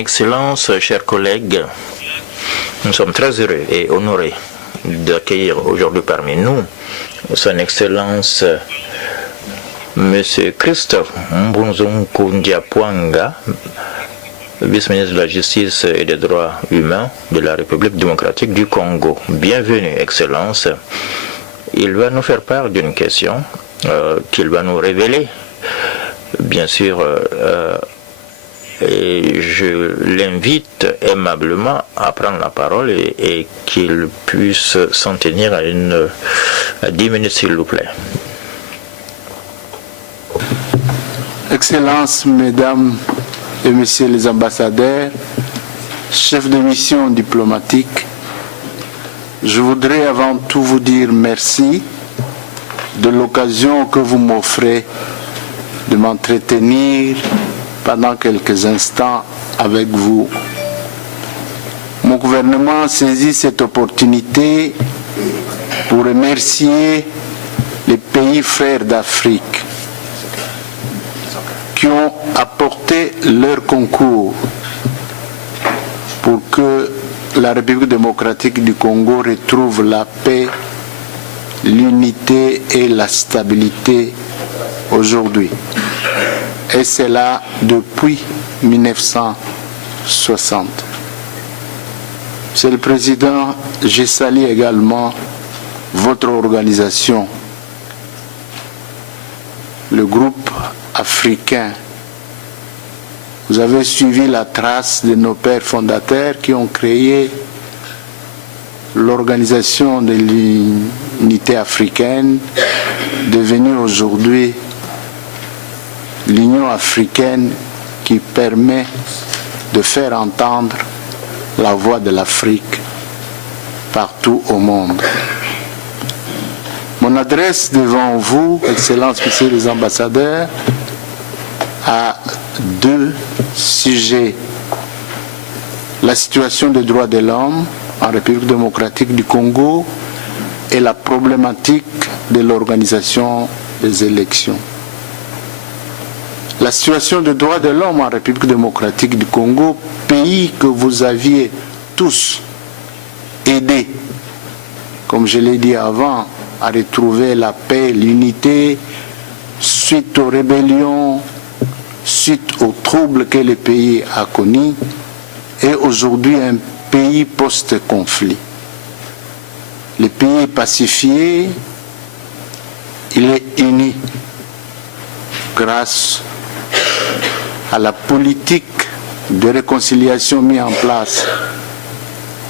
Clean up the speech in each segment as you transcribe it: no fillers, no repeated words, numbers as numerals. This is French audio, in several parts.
Excellence, chers collègues, nous sommes très heureux et honorés d'accueillir aujourd'hui parmi nous Son Excellence Monsieur Christophe Mbunzunku Ndiapwanga, vice-ministre de la Justice et des Droits Humains de la République démocratique du Congo. Bienvenue, Excellence. Il va nous faire part d'une question qu'il va nous révéler. Bien sûr, et je l'invite aimablement à prendre la parole et qu'il puisse s'en tenir à 10 minutes, s'il vous plaît. Excellences, Mesdames et Messieurs les ambassadeurs, chefs de mission diplomatique, je voudrais avant tout vous dire merci de l'occasion que vous m'offrez de m'entretenir pendant quelques instants avec vous. Mon gouvernement saisit cette opportunité pour remercier les pays frères d'Afrique qui ont apporté leur concours pour que la République démocratique du Congo retrouve la paix, l'unité et la stabilité aujourd'hui. Et c'est là depuis 1960. Monsieur le Président, je salue également votre organisation, le groupe africain. Vous avez suivi la trace de nos pères fondateurs qui ont créé l'organisation de l'unité africaine, devenue aujourd'hui l'Union africaine, qui permet de faire entendre la voix de l'Afrique partout au monde. Mon adresse devant vous, Excellences, Messieurs les ambassadeurs, a deux sujets. La situation des droits de l'homme en République démocratique du Congo et la problématique de l'organisation des élections. La situation des droits de l'homme en République démocratique du Congo, pays que vous aviez tous aidé, comme je l'ai dit avant, à retrouver la paix, l'unité, suite aux rébellions, suite aux troubles que le pays a connus, est aujourd'hui un pays post-conflit. Le pays est pacifié, il est uni grâce à la politique de réconciliation mise en place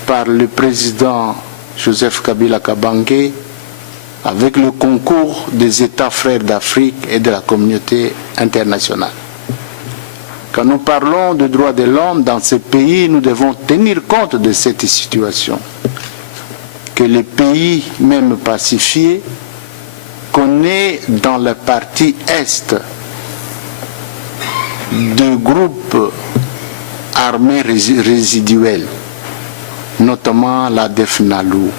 par le président Joseph Kabila Kabange, avec le concours des États frères d'Afrique et de la communauté internationale. Quand nous parlons de droits de l'homme dans ces pays, nous devons tenir compte de cette situation. Que les pays, même pacifiés, connaissent dans la partie Est de groupes armés résiduels, notamment la DEFNALU.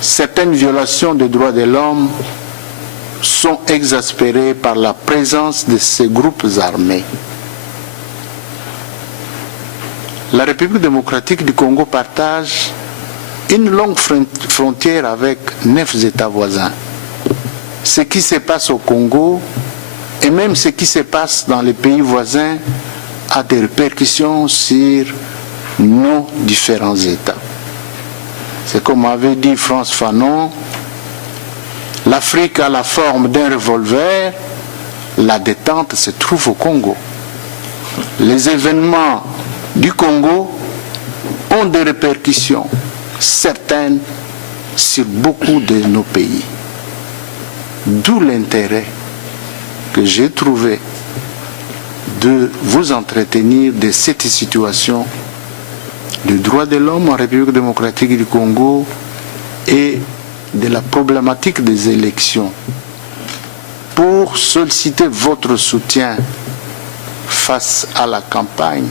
Certaines violations des droits de l'homme sont exaspérées par la présence de ces groupes armés. La République démocratique du Congo partage une longue frontière avec 9 États voisins. Ce qui se passe au Congo et même ce qui se passe dans les pays voisins a des répercussions sur nos différents États. C'est comme avait dit Frantz Fanon, l'Afrique a la forme d'un revolver, la détente se trouve au Congo. Les événements du Congo ont des répercussions certaines sur beaucoup de nos pays. D'où l'intérêt que j'ai trouvé de vous entretenir de cette situation de droits de l'homme en République démocratique du Congo et de la problématique des élections pour solliciter votre soutien face à la campagne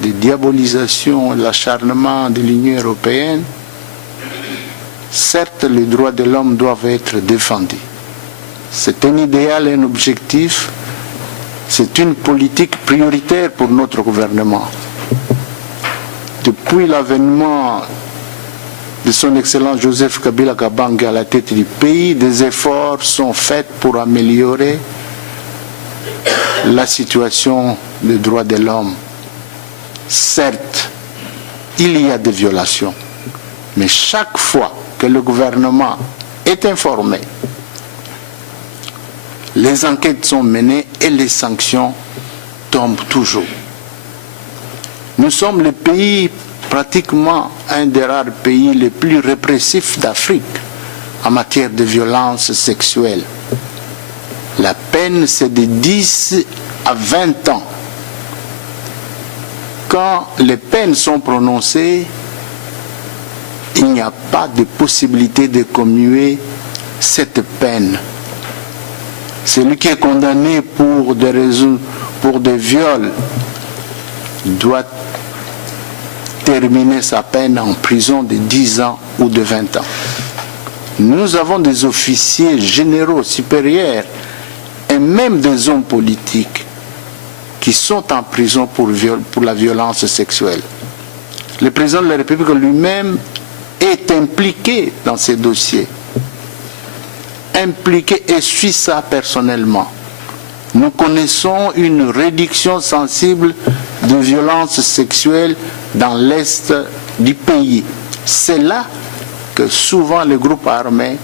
de diabolisation et l'acharnement de l'Union européenne. Certes, les droits de l'homme doivent être défendus. C'est un idéal et un objectif C'est une politique prioritaire pour notre gouvernement. Depuis l'avènement de son Excellence Joseph Kabila Kabange à la tête du pays, des efforts sont faits pour améliorer la situation des droits de l'homme. Certes, il y a des violations, mais chaque fois que le gouvernement est informé, les enquêtes sont menées et les sanctions tombent toujours. Nous sommes le pays, pratiquement un des rares pays les plus répressifs d'Afrique en matière de violence sexuelle. La peine, c'est de 10 à 20 ans. Quand les peines sont prononcées, il n'y a pas de possibilité de commuer cette peine. Celui qui est condamné pour des raisons, pour des viols, doit terminer sa peine en prison de 10 ans ou de 20 ans. Nous avons des officiers généraux supérieurs et même des hommes politiques qui sont en prison pour la violence sexuelle. Le président de la République lui-même est impliqué dans ces dossiers. Impliqué et suit ça personnellement. Nous connaissons une réduction sensible de violences sexuelles dans l'est du pays. C'est là que souvent les groupes armés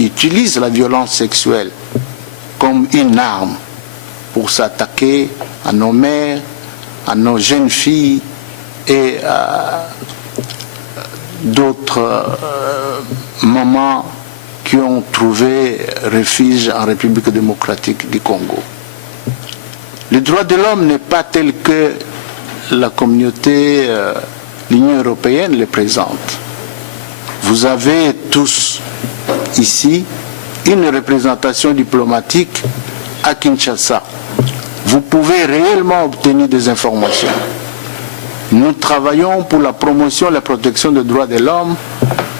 utilisent la violence sexuelle comme une arme pour s'attaquer à nos mères, à nos jeunes filles et à d'autres mamans qui ont trouvé refuge en République démocratique du Congo. Le droit de l'homme n'est pas tel que la communauté, l'Union européenne le présente. Vous avez tous ici une représentation diplomatique à Kinshasa. Vous pouvez réellement obtenir des informations. Nous travaillons pour la promotion et la protection des droits de l'homme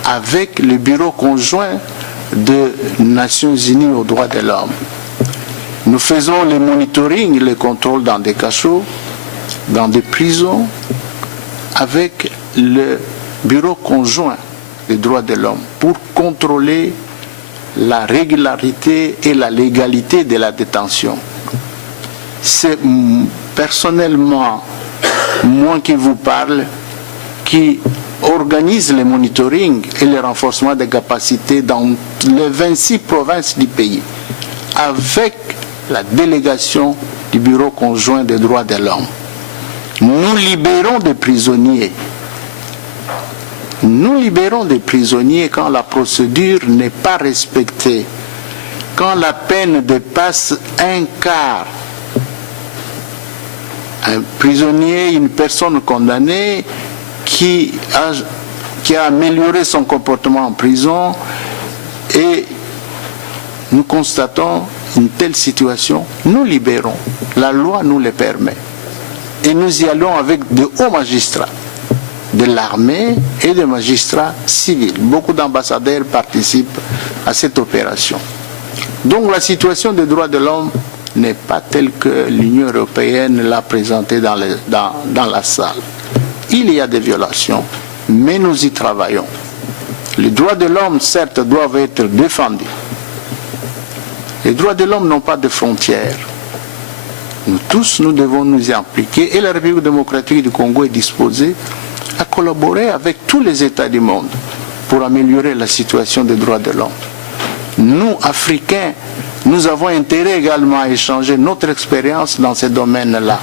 avec le bureau conjoint des Nations Unies aux droits de l'homme. Nous faisons le monitoring, le contrôle dans des cachots, dans des prisons, avec le bureau conjoint des droits de l'homme pour contrôler la régularité et la légalité de la détention. C'est personnellement moi qui vous parle, qui organise le monitoring et le renforcement des capacités dans les 26 provinces du pays, avec la délégation du Bureau conjoint des droits de l'homme. Nous libérons des prisonniers. Nous libérons des prisonniers quand la procédure n'est pas respectée, quand la peine dépasse un quart. Un prisonnier, une personne condamnée qui a amélioré son comportement en prison, et nous constatons une telle situation, nous libérons. La loi nous le permet. Et nous y allons avec de hauts magistrats de l'armée et des magistrats civils. Beaucoup d'ambassadeurs participent à cette opération. Donc la situation des droits de l'homme n'est pas telle que l'Union européenne l'a présentée dans la salle. Il y a des violations, mais nous y travaillons. Les droits de l'homme, certes, doivent être défendus. Les droits de l'homme n'ont pas de frontières. Nous tous, nous devons nous y impliquer, et la République démocratique du Congo est disposée à collaborer avec tous les États du monde pour améliorer la situation des droits de l'homme. Nous, Africains, nous avons intérêt également à échanger notre expérience dans ces domaines-là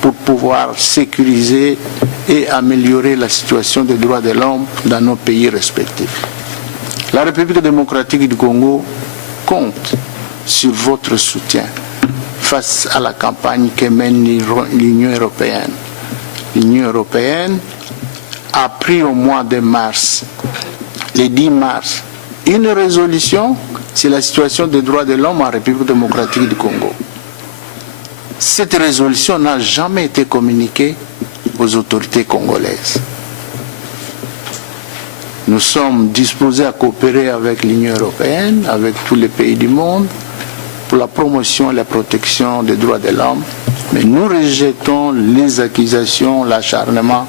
pour pouvoir sécuriser et améliorer la situation des droits de l'homme dans nos pays respectifs. La République démocratique du Congo compte sur votre soutien face à la campagne que mène l'Union européenne. L'Union européenne a pris au mois de mars, le 10 mars, une résolution sur la situation des droits de l'homme en République démocratique du Congo. Cette résolution n'a jamais été communiquée aux autorités congolaises. Nous sommes disposés à coopérer avec l'Union européenne, avec tous les pays du monde, pour la promotion et la protection des droits de l'homme, mais nous rejetons les accusations, l'acharnement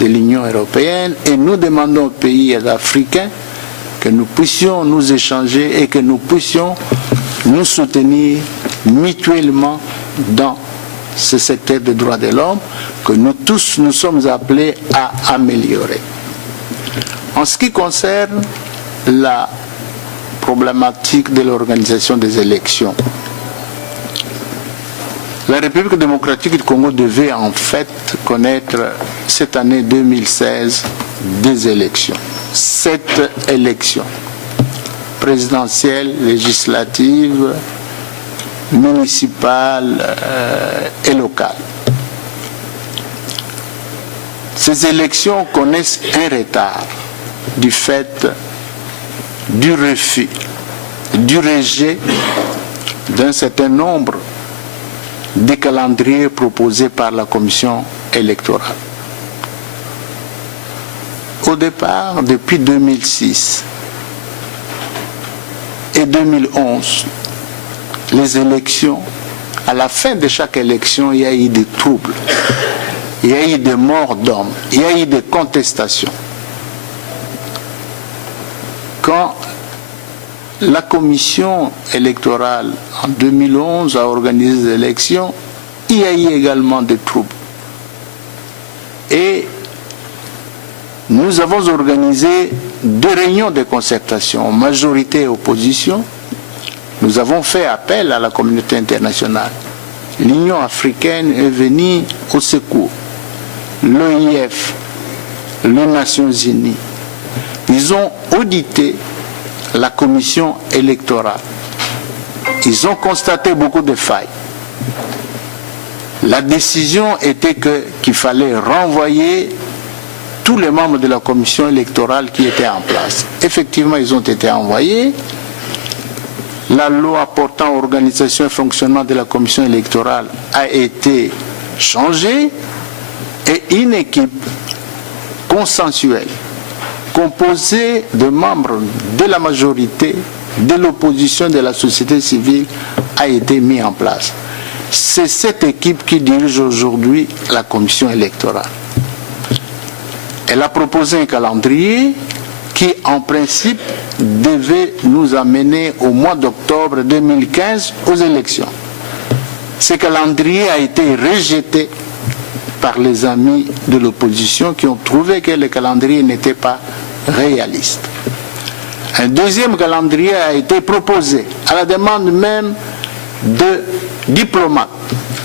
de l'Union européenne et nous demandons aux pays africains que nous puissions nous échanger et que nous puissions nous soutenir mutuellement dans ce secteur des droits de l'homme que nous tous nous sommes appelés à améliorer. En ce qui concerne la problématique de l'organisation des élections, la République démocratique du Congo devait en fait connaître cette année 2016 des élections. 7 élections présidentielles, législatives, municipales et locales. Ces élections connaissent un retard du fait du refus, du rejet d'un certain nombre de calendriers proposés par la Commission électorale. Au départ, depuis 2006 et 2011, les élections, à la fin de chaque élection, il y a eu des troubles, il y a eu des morts d'hommes, il y a eu des contestations. Quand la commission électorale en 2011 a organisé des élections, il y a eu également des troubles. Et nous avons organisé 2 réunions de concertation, majorité et opposition. Nous avons fait appel à la communauté internationale. L'Union africaine est venue au secours. L'OIF, les Nations unies. Ils ont audité la commission électorale. Ils ont constaté beaucoup de failles. La décision était qu'il fallait renvoyer tous les membres de la commission électorale qui étaient en place. Effectivement, ils ont été envoyés. La loi portant organisation et fonctionnement de la commission électorale a été changée et une équipe consensuelle composée de membres de la majorité, de l'opposition, de la société civile a été mise en place. C'est cette équipe qui dirige aujourd'hui la commission électorale. Elle a proposé un calendrier qui, en principe, devait nous amener au mois d'octobre 2015 aux élections. Ce calendrier a été rejeté par les amis de l'opposition qui ont trouvé que le calendrier n'était pas réaliste. Un deuxième calendrier a été proposé à la demande même de diplomates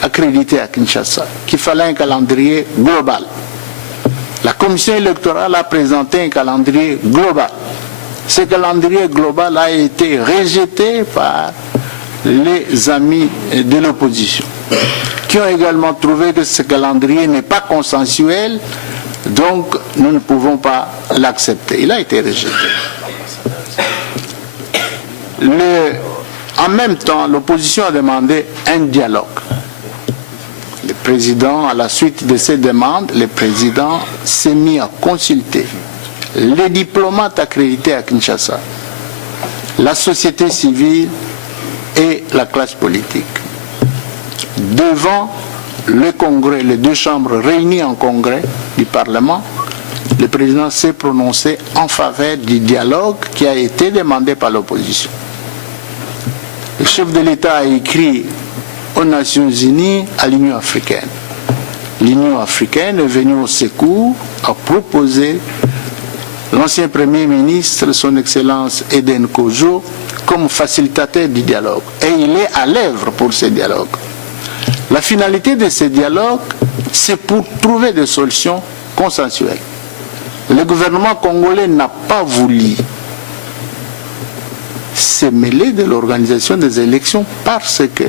accrédités à Kinshasa, qu'il fallait un calendrier global. La commission électorale a présenté un calendrier global. Ce calendrier global a été rejeté par les amis de l'opposition, qui ont également trouvé que ce calendrier n'est pas consensuel, donc nous ne pouvons pas l'accepter. Il a été rejeté. En même temps, l'opposition a demandé un dialogue. Le président, à la suite de ces demandes, le président s'est mis à consulter les diplomates accrédités à Kinshasa, la société civile et la classe politique. Devant le Congrès, les 2 chambres réunies en Congrès du Parlement, le président s'est prononcé en faveur du dialogue qui a été demandé par l'opposition. Le chef de l'État a écrit aux Nations Unies, à l'Union africaine. L'Union africaine est venue au secours, a proposé l'ancien Premier ministre, son Excellence Eden Kojo, comme facilitateur du dialogue. Et il est à l'œuvre pour ce dialogue. La finalité de ce dialogue, c'est pour trouver des solutions consensuelles. Le gouvernement congolais n'a pas voulu se mêler de l'organisation des élections parce que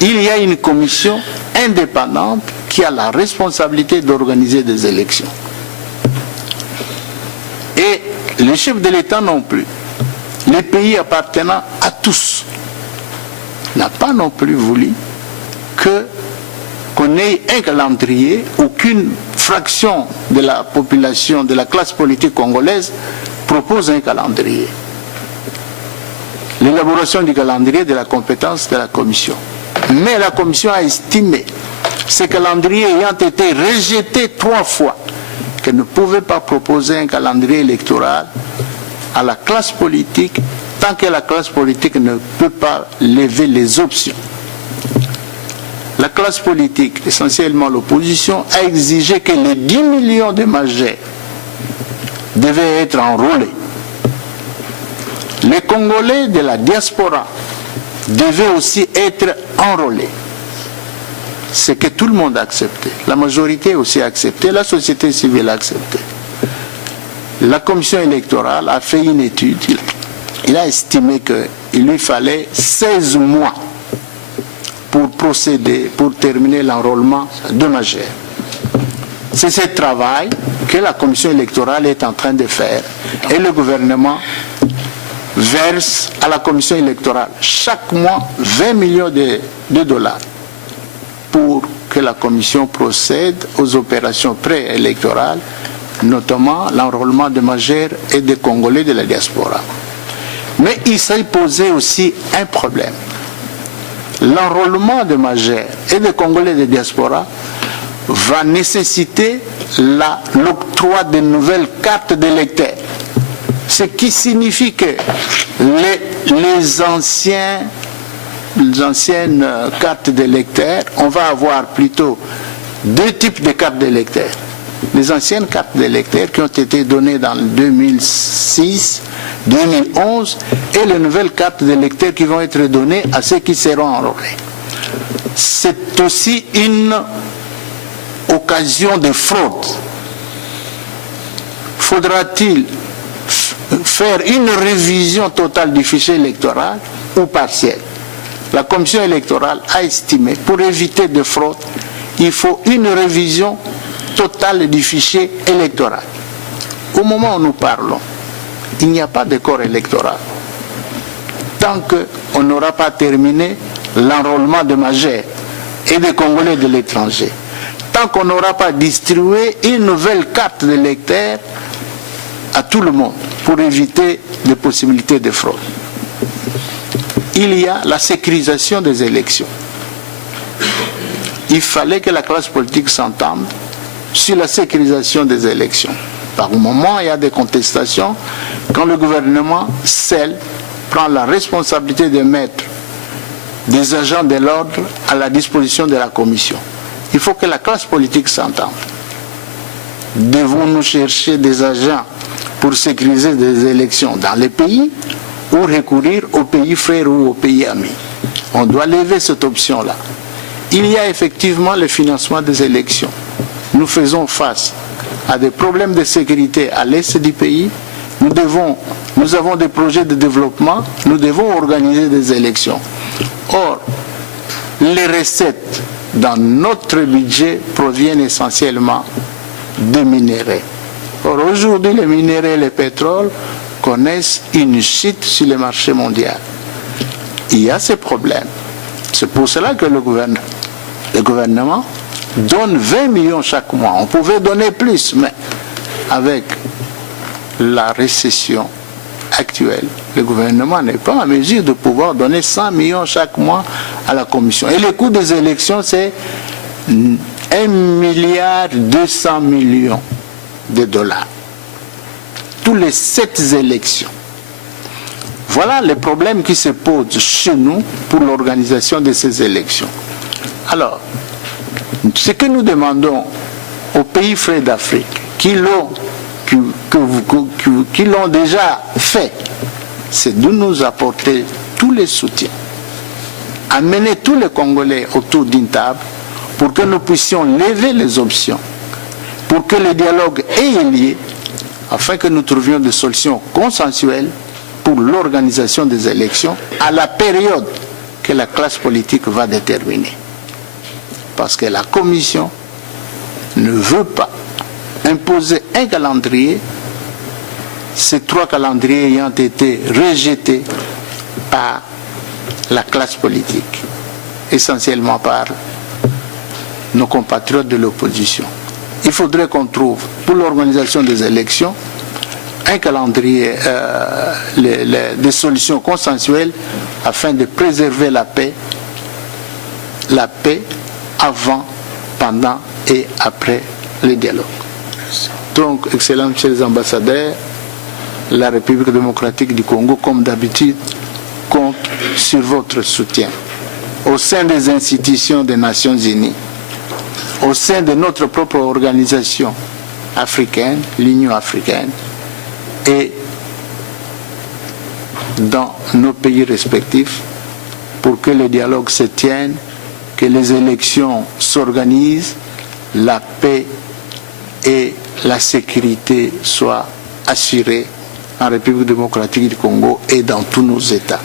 il y a une commission indépendante qui a la responsabilité d'organiser des élections. Et les chefs de l'État non plus. Les pays appartenant à tous n'a pas non plus voulu qu'on ait un calendrier, aucune fraction de la population, de la classe politique congolaise propose un calendrier. l'élaboration du calendrier de la compétence de la Commission. Mais la Commission a estimé, ce calendrier ayant été rejeté 3 fois, qu'elle ne pouvait pas proposer un calendrier électoral à la classe politique tant que la classe politique ne peut pas lever les options. La classe politique, essentiellement l'opposition, a exigé que les 10 millions de majeurs devaient être enrôlés. Les Congolais de la diaspora devaient aussi être enrôlés. C'est que tout le monde a accepté. La majorité aussi a accepté, la société civile a accepté. La commission électorale a fait une étude. Il a estimé qu'il lui fallait 16 mois pour procéder, pour terminer l'enrôlement de majeurs. C'est ce travail que la commission électorale est en train de faire. Et le gouvernement verse à la commission électorale chaque mois 20 millions de dollars pour que la commission procède aux opérations préélectorales, notamment l'enrôlement de majeurs et des Congolais de la diaspora. Mais il s'est posé aussi un problème. L'enrôlement de majeurs et des Congolais de diaspora va nécessiter l'octroi de nouvelles cartes d'électeurs. Ce qui signifie que les anciennes cartes d'électeurs, on va avoir plutôt 2 types de cartes d'électeurs. Les anciennes cartes d'électeurs qui ont été données dans 2006, 2011 et les nouvelles cartes d'électeurs qui vont être données à ceux qui seront enrôlés. C'est aussi une occasion de fraude. Faudra-t-il faire une révision totale du fichier électoral ou partielle? La commission électorale a estimé, pour éviter de fraude, il faut une révision totale du fichier électoral. Au moment où nous parlons, il n'y a pas de corps électoral. Tant qu'on n'aura pas terminé l'enrôlement de majeurs et des Congolais de l'étranger, tant qu'on n'aura pas distribué une nouvelle carte d'électeur à tout le monde pour éviter les possibilités de fraude. Il y a la sécurisation des élections. Il fallait que la classe politique s'entende sur la sécurisation des élections. Par moment, il y a des contestations quand le gouvernement seul prend la responsabilité de mettre des agents de l'ordre à la disposition de la commission. Il faut que la classe politique s'entende. Devons-nous chercher des agents pour sécuriser des élections dans les pays ou recourir aux pays frères ou aux pays amis? On doit lever cette option-là. Il y a effectivement le financement des élections. Nous faisons face à des problèmes de sécurité à l'est du pays. Nous avons des projets de développement, nous devons organiser des élections. Or, les recettes dans notre budget proviennent essentiellement des minéraux. Or, aujourd'hui, les minéraux et le pétrole connaissent une chute sur le marché mondial. Il y a ces problèmes. C'est pour cela que le gouvernement donne 20 millions chaque mois. On pouvait donner plus, mais avec la récession actuelle, le gouvernement n'est pas en mesure de pouvoir donner 100 millions chaque mois à la commission. Et le coût des élections, c'est 1,2 milliard de dollars. Tous les 7 élections. Voilà les problèmes qui se posent chez nous pour l'organisation de ces élections. Alors, ce que nous demandons aux pays frères d'Afrique qui l'ont déjà fait, c'est de nous apporter tous les soutiens, amener tous les Congolais autour d'une table pour que nous puissions lever les options, pour que le dialogue ait lieu, afin que nous trouvions des solutions consensuelles pour l'organisation des élections à la période que la classe politique va déterminer. Parce que la Commission ne veut pas imposer un calendrier, ces 3 calendriers ayant été rejetés par la classe politique, essentiellement par nos compatriotes de l'opposition. Il faudrait qu'on trouve, pour l'organisation des élections, un calendrier, des solutions consensuelles afin de préserver la paix avant, pendant et après le dialogue. Donc, excellents chers ambassadeurs, la République démocratique du Congo, comme d'habitude, compte sur votre soutien au sein des institutions des Nations Unies, au sein de notre propre organisation africaine, l'Union africaine, et dans nos pays respectifs, pour que le dialogue se tienne, que les élections s'organisent, la paix et la sécurité soient assurées en République démocratique du Congo et dans tous nos États.